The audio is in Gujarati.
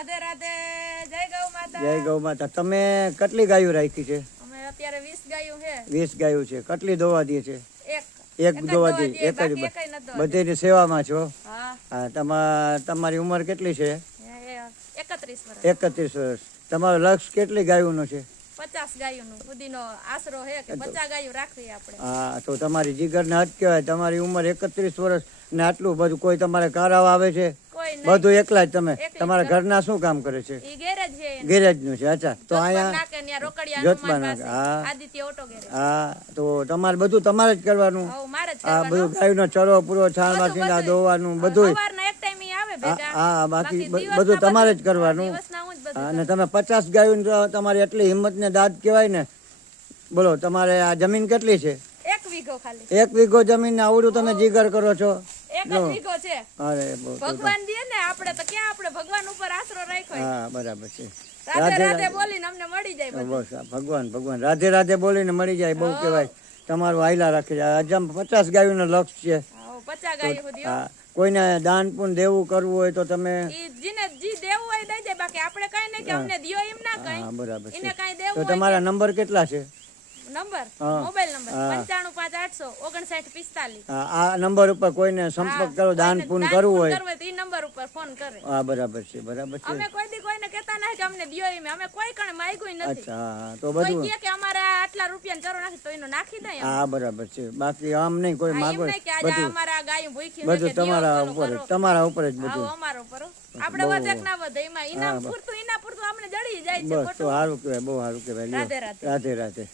રાધે રાધે. જય ગૌ માતા. જય ગૌ માતા. તમે કેટલી ગાયો રાખી છે? અમે અત્યારે 20 ગાયું છે. 20 ગાયો છે. કેટલી દોવા દે છે? એક દોવા દે. એક જ બધીની સેવામાં છો? હા. તમારી ઉંમર કેટલી છે? 31 વર્ષ. 31 વર્ષ. તમારો લક્ષ્ય કેટલી ગાયોનો છે? 50 ગાયોનો સુધીનો આશરો છે કે 50 ગાયો રાખવી આપણે. હા, તો તમારી જીગરને હદ કહેવાય. તમારી ઉંમર 31 વર્ષ ને આટલું બધું. કોઈ તમારે કારાવ આવે છે? કોઈ નહીં. બધું એકલા જ તમે? તમારા ઘરના શું કામ કરે છે? ઈ ગેરેજ છે. ગેરેજ નું છે. અચ્છા, તો અહીંયા નાકે ન્યા રોકડિયા જોતબા હનુમાન નાકે. પાસે. હા. Aditya auto garage. હા, તો તમારે બધું તમારે જ કરવાનું? હવ મારે જ આ બધું કરવાનું. ગાયનો ચરો પૂરો છાણ વાસીના દોવાનું બધું? સવારના એક ટાઈમ ઈ આવે ભેગા. હા, બાકી દિવસના બધું તમારે જ કરવાનું. દિવસના હું જ બધું અને તમે 50 ગાયો તમારી એટલી હિંમત ને દાદ કહેવાય ને. બોલો, તમારે આ જમીન કેટલી છે? 1 વીઘો ખાલી. 1 વીઘો જમીન ને આવડું તમે જીગર કરો છો? 1 જ વીઘો છે. અરે બહુ. ભગવાન દે ને, આપણે તો ક્યાં આપણે ભગવાન ઉપર આશરો રાખ્યો. હા, બરાબર છે. રાધે રાધે બોલીને અમને મળી જાય બધું. બસ ભગવાન રાધે રાધે બોલીને મળી જાય બહુ કહેવાય. તમારું આયલા રાખે છે. આજમ 50 ગાયોનો લક્ષ્ય છે. 50 ગાયો સુધી. હા, કોઈને દાન પુણ્ય દેવું કરવું હોય તો તમે ઈ જીને જી દેવું હોય દઈ જાય, બાકી આપણે કઈ નહીં કે અમને દિયો એમ ના કઈ. હા, બરાબર છે. એને કઈ તો દેવું હોય તમારા નંબર કેટલા છે? નંબર હા. મોબાઈલ નંબર હા. 95585945. આ નંબર ઉપર કોઈને સંપર્ક કરો, દાન પુણ્ય કરવું હોય તો ઈ નંબર ઉપર ફોન કરે. હા, બરાબર છે. બરાબર છે. અમે કોઈ દી કોઈને કહેતા નહીં કે અમને દિયો એમ. અમે કોઈ કણે માંગ્યું નથી. અચ્છા, હા, તો કોઈ બધું. કહે કે અમારે આટલા રૂપિયાનો ચરો નાખી તો એનો નાખી દઈએ. હા, બરાબર છે. બાકી આમ નહીં કોઈ એમ માગો. નહીં કે આજે બધું અમારે આ ગાયું ભૂખી બધું છે કે દિયો તમારા કરો, ઉપર જ કરો. તમારા ઉપર જ બધું. આવો અમારો પર હો. આપણે વધે કે ના વધે એમાં ઇનામ પૂરતું અમને જડી જાય છે. બસ, તો ખોટું. સારું કહેવાય. બહુ સારું કહેવાય. લ્યો. રાધે રાધે. રાધે રાધે.